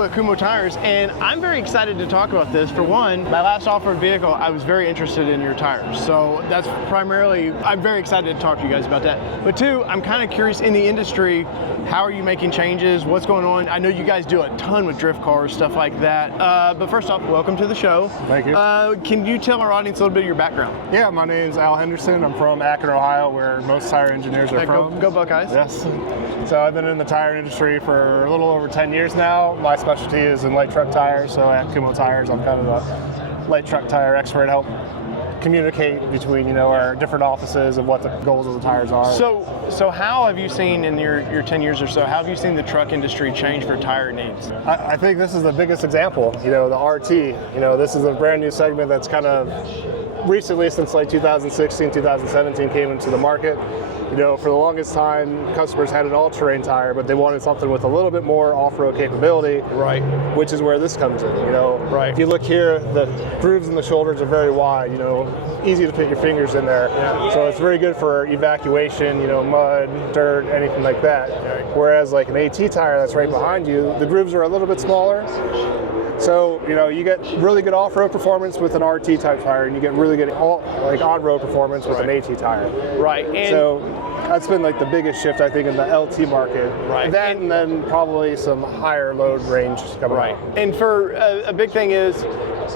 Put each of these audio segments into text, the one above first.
with KUMHO Tires, and I'm very excited to talk about this. For one, my last off-road vehicle, I was very interested in your tires. So that's primarily, I'm very excited to talk to you guys about that. But two, I'm kind of curious in the industry, how are you making changes? What's going on? I know you guys do a ton with drift cars, stuff like that. But first off, welcome to the show. Thank you. Can you tell our audience a little bit of your background? Yeah, my name's Al Henderson. I'm from Akron, Ohio, where most tire engineers are from. Go Buckeyes. Yes. So I've been in the tire industry for a little over 10 years now. My specialty is in light truck tires, so at KUMHO Tires, I'm kind of a light truck tire expert, help communicate between, our different offices of what the goals of the tires are. So how have you seen in your 10 years or so, how have you seen the truck industry change for tire needs? I think this is the biggest example, the RT. This is a brand new segment that's kind of recently, since like 2016, 2017 came into the market. For the longest time, customers had an all-terrain tire, but they wanted something with a little bit more off-road capability. Right. Which is where this comes in. Right. If you look here, the grooves in the shoulders are very wide. Easy to fit your fingers in there. Yeah. So it's very good for evacuation. Mud, dirt, anything like that. Right. Whereas like an AT tire that's right behind you, the grooves are a little bit smaller. So, you get really good off-road performance with an RT type tire, and you get really good on-road performance with an AT tire. Right. And so that's been like the biggest shift, I think, in the LT market. Right. That and then probably some higher load range coming right. out. And for a big thing is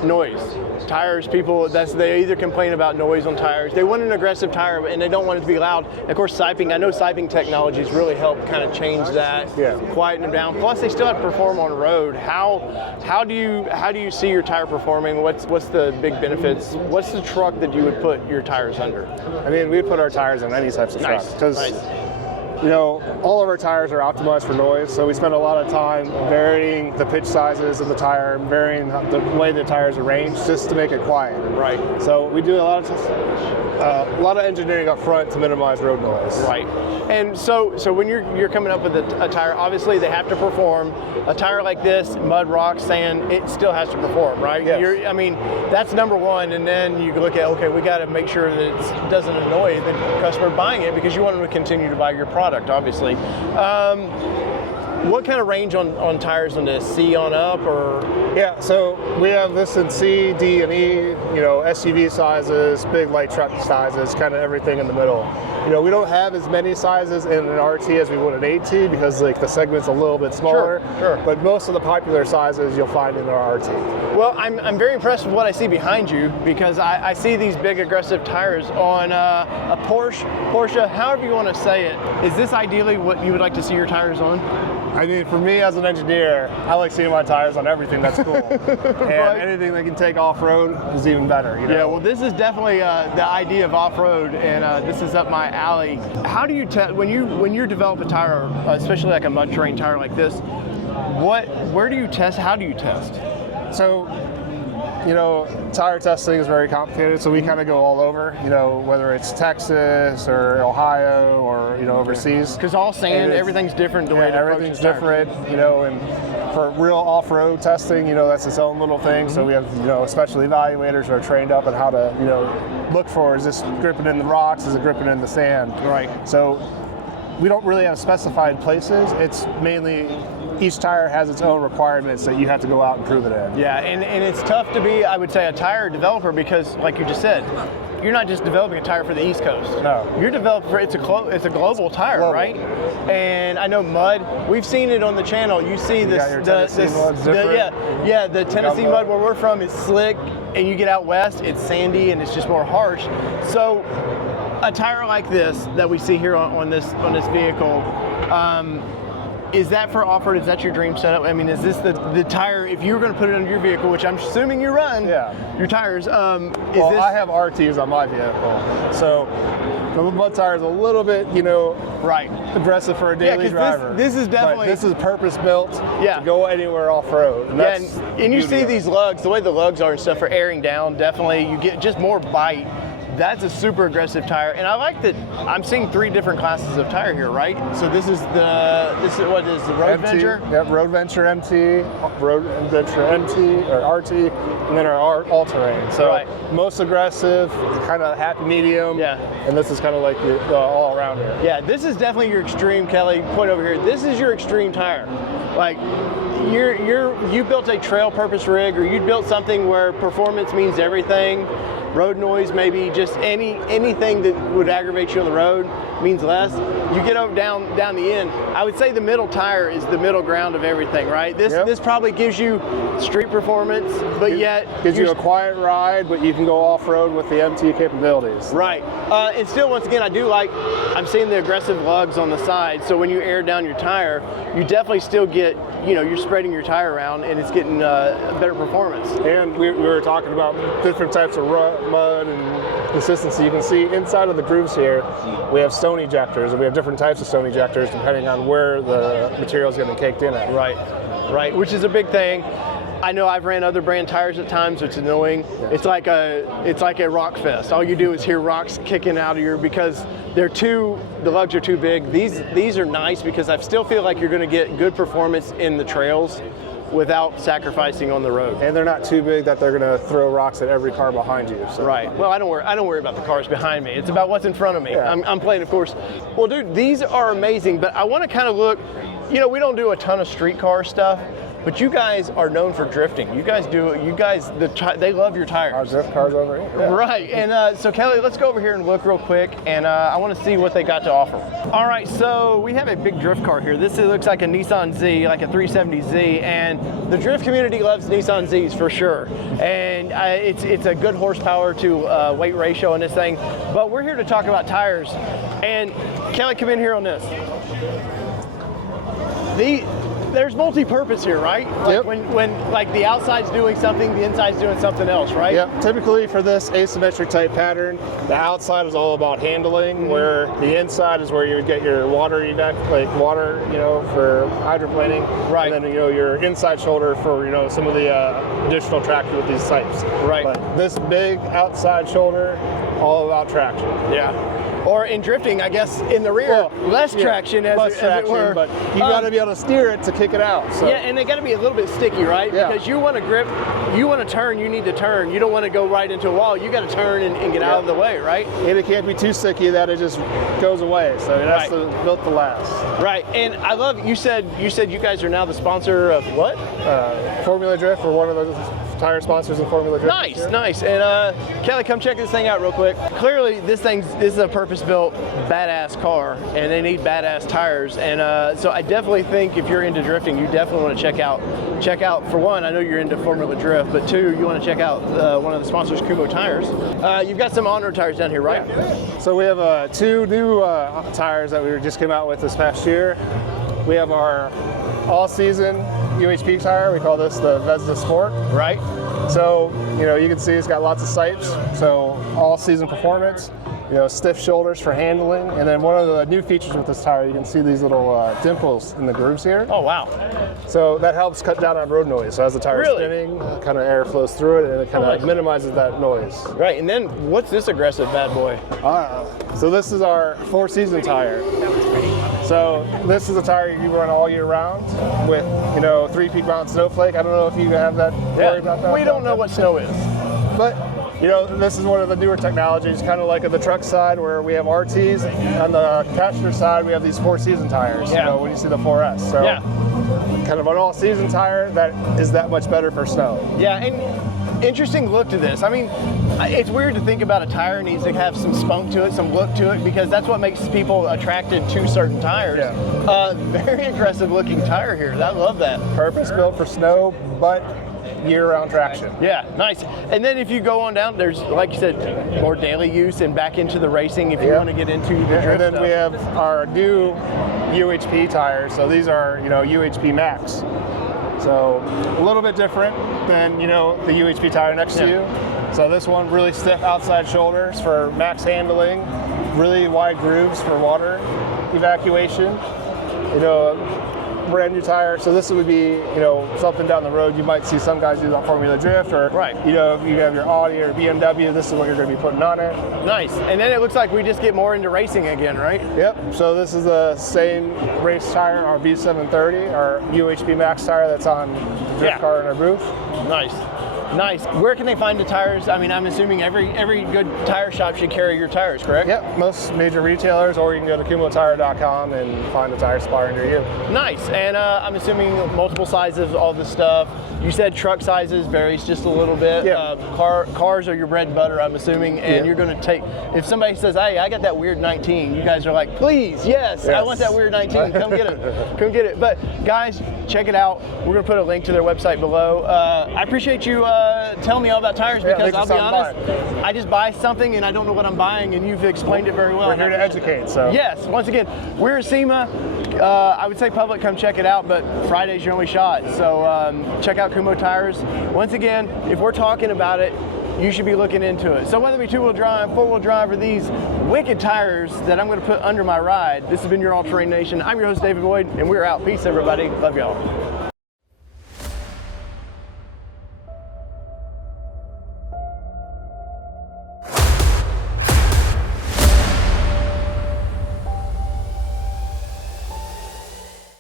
noise. Tires, people, they either complain about noise on tires. They want an aggressive tire, and they don't want it to be loud. Of course, siping. I know siping technologies really help kind of change that, quieten them down. Plus, they still have to perform on the road. How do you see your tire performing? What's the big benefits? What's the truck that you would put your tires under? I mean, we put our tires in any types of trucks because. All of our tires are optimized for noise, so we spend a lot of time varying the pitch sizes of the tire, varying the way the tires are arranged, just to make it quiet. Right. So we do a lot of engineering up front to minimize road noise. Right. And so when you're coming up with a tire, obviously they have to perform. A tire like this, mud, rock, sand, it still has to perform, right? Yes. That's number one, and then you look at, okay, we got to make sure that it doesn't annoy the customer buying it, because you want them to continue to buy your product, obviously. What kind of range on tires on this? C on up, or? Yeah, so we have this in C, D, and E, SUV sizes, big light truck sizes, kind of everything in the middle. We don't have as many sizes in an RT as we would an AT because the segment's a little bit smaller. Sure. But most of the popular sizes you'll find in our RT. Well, I'm very impressed with what I see behind you, because I see these big aggressive tires on a Porsche, however you want to say it. Is this ideally what you would like to see your tires on? I mean, for me as an engineer, I like seeing my tires on everything that's cool. And anything that can take off-road is even better. Yeah, well, this is definitely the idea of off-road, and this is up my alley. How do you test, when you develop a tire, especially like a mud terrain tire like this, where do you test, how do you test? So, tire testing is very complicated, so we kind of go all over, whether it's Texas or Ohio or, overseas. Because all sand, everything's different the way everything's different, and for real off-road testing, that's its own little thing. So we have, special evaluators who are trained up on how to, look for, is this gripping in the rocks, is it gripping in the sand? Right. So we don't really have specified places. It's mainly each tire has its own requirements that you have to go out and prove it in. Yeah, and it's tough to be, I would say, a tire developer, because, like you just said, you're not just developing a tire for the East Coast. No. You're developing for, it's a global tire, right? And I know mud, we've seen it on the channel. You see this, the Tennessee mud where we're from is slick, and you get out west, it's sandy and it's just more harsh. So a tire like this that we see here on this vehicle, is that for off-road? Is that your dream setup? I mean, is this the tire, if you were going to put it on your vehicle, which I'm assuming you run, your tires, I have RTs on my vehicle, so the mud tire is a little bit, aggressive for a daily driver. This is definitely... But this is purpose-built to go anywhere off-road. And you see these lugs, the way the lugs are and stuff for airing down, definitely, you get just more bite. That's a super aggressive tire, and I like that I'm seeing 3 different classes of tire here, right? So this is what is the Road Venture? Yep, Road Venture MT, Road Venture MT or RT, and then our all-terrain. So most aggressive, kind of happy medium, and this is kind of like the all-around here. Yeah, this is definitely your extreme, Kelly. Point over here. This is your extreme tire. Like, you built a trail purpose rig, or you built something where performance means everything. Road noise, maybe just anything that would aggravate you on the road means less. You get down the end. I would say the middle tire is the middle ground of everything, right? This probably gives you street performance, but yet gives you a quiet ride, but you can go off-road with the MT capabilities. Right. And still, once again, I'm seeing the aggressive lugs on the side. So when you air down your tire, you definitely still get, you're spreading your tire around, and it's getting better performance. And we were talking about different types of mud and consistency. You can see inside of the grooves here, we have stone ejectors, and we have different types of stone ejectors depending on where the material is getting caked in at. Right, which is a big thing. I know I've ran other brand tires at times, so it's annoying. Yeah. It's like a rock fest. All you do is hear rocks kicking out of because the lugs are too big. These are nice because I still feel like you're going to get good performance in the trails without sacrificing on the road. And they're not too big that they're going to throw rocks at every car behind you. So. Right. Well, I don't worry about the cars behind me. It's about what's in front of me. Yeah. I'm playing, of course. Well, dude, these are amazing, but I want to kind of look. We don't do a ton of street car stuff. But you guys are known for drifting. They love your tires. Our drift cars over here. Yeah. Right, and so Kelly, let's go over here and look real quick, and I want to see what they got to offer. All right, so we have a big drift car here. This looks like a Nissan Z, like a 370Z, and the drift community loves Nissan Zs for sure. And it's a good horsepower to weight ratio on this thing. But we're here to talk about tires. And Kelly, come in here on this. There's multi-purpose here, right? Yep. When the outside's doing something, the inside's doing something else, right? Yep. Typically for this asymmetric type pattern, the outside is all about handling, where the inside is where you would get your water water, for hydroplaning. Right. And then your inside shoulder for some of the additional traction with these types. Right. But this big outside shoulder, all about traction. Yeah. Or in drifting, I guess, in the rear, less traction as it were. But you got to be able to steer it to kick it out. So. Yeah, and they got to be a little bit sticky, right? Yeah. Because you want to grip, you want to turn, you need to turn. You don't want to go right into a wall. You got to turn and get out of the way, right? And it can't be too sticky that it just goes away. So it has to built to last. Right. And I love you said you guys are now the sponsor of what? Formula Drift. We're one of the tire sponsors in Formula Drift. Nice. And Kelly, come check this thing out real quick. Clearly, this is a purpose-built, badass car, and they need badass tires. And so I definitely think if you're into drifting, you definitely want to check out. For one, I know you're into Formula Drift, but two, you want to check out one of the sponsors, KUMHO Tires. You've got some on-road tires down here, right? Yeah. So we have 2 new tires that we just came out with this past year. We have our all-season UHP tire. We call this the Vesda Sport. Right. So, you can see it's got lots of sipes. So all-season performance. Stiff shoulders for handling, and then one of the new features with this tire, you can see these little dimples in the grooves here. Oh wow! So that helps cut down on road noise. So as the tire is spinning, kind of air flows through it, and it kind of minimizes that noise. Right. And then what's this aggressive bad boy? So this is our 4-season tire. So this is a tire you run all year round with 3-peak mountain snowflake. I don't know if you have that. Worry about that. We don't know what snow is, but. This is one of the newer technologies, kind of like on the truck side where we have RTs. On the passenger side, we have these 4-season tires, when you see the 4S. So kind of an all-season tire that is that much better for snow. Yeah, and interesting look to this. I mean, it's weird to think about a tire needs to have some spunk to it, some look to it, because that's what makes people attracted to certain tires. Yeah. Very aggressive looking tire here. I love that. Purpose-built for snow, but year-round traction. Yeah, nice. And then if you go on down, there's, like you said, more daily use and back into the racing if you want to get into the drift. And then we have our new UHP tires. So these are, UHP Max. So a little bit different than, the UHP tire next to you. So this one, really stiff outside shoulders for max handling, really wide grooves for water evacuation. Brand new tire, so this would be, something down the road you might see some guys use on Formula Drift, or if you have your Audi or BMW, this is what you're going to be putting on it. Nice. And then it looks like we just get more into racing again, right? Yep. So this is the same race tire, our B730, our UHP Max tire that's on the drift car in our booth. Nice. Nice. Where can they find the tires? I mean, I'm assuming every good tire shop should carry your tires, correct? Yep, most major retailers, or you can go to KUMHOTire.com and find a tire supplier near you. Nice. And I'm assuming multiple sizes, all this stuff. You said truck sizes varies just a little bit. Yeah. Cars are your bread and butter, I'm assuming, and you're going to take, if somebody says, hey, I got that weird 19, you guys are like, please, yes. I want that weird 19, come get it, come get it. But guys, check it out. We're going to put a link to their website below. I appreciate you telling me all about tires, because I'll be honest, I just buy something and I don't know what I'm buying, and you've explained it very well. We're here to educate, so. Yes, once again, we're at SEMA. I would say public, come check it out, but Friday's your only shot. So check out KUMHO Tires. Once again, if we're talking about it, you should be looking into it. So whether it be two-wheel drive, four-wheel drive, or these wicked tires that I'm going to put under my ride, this has been your All Terrain Nation. I'm your host, David Boyd, and we're out. Peace, everybody. Love y'all.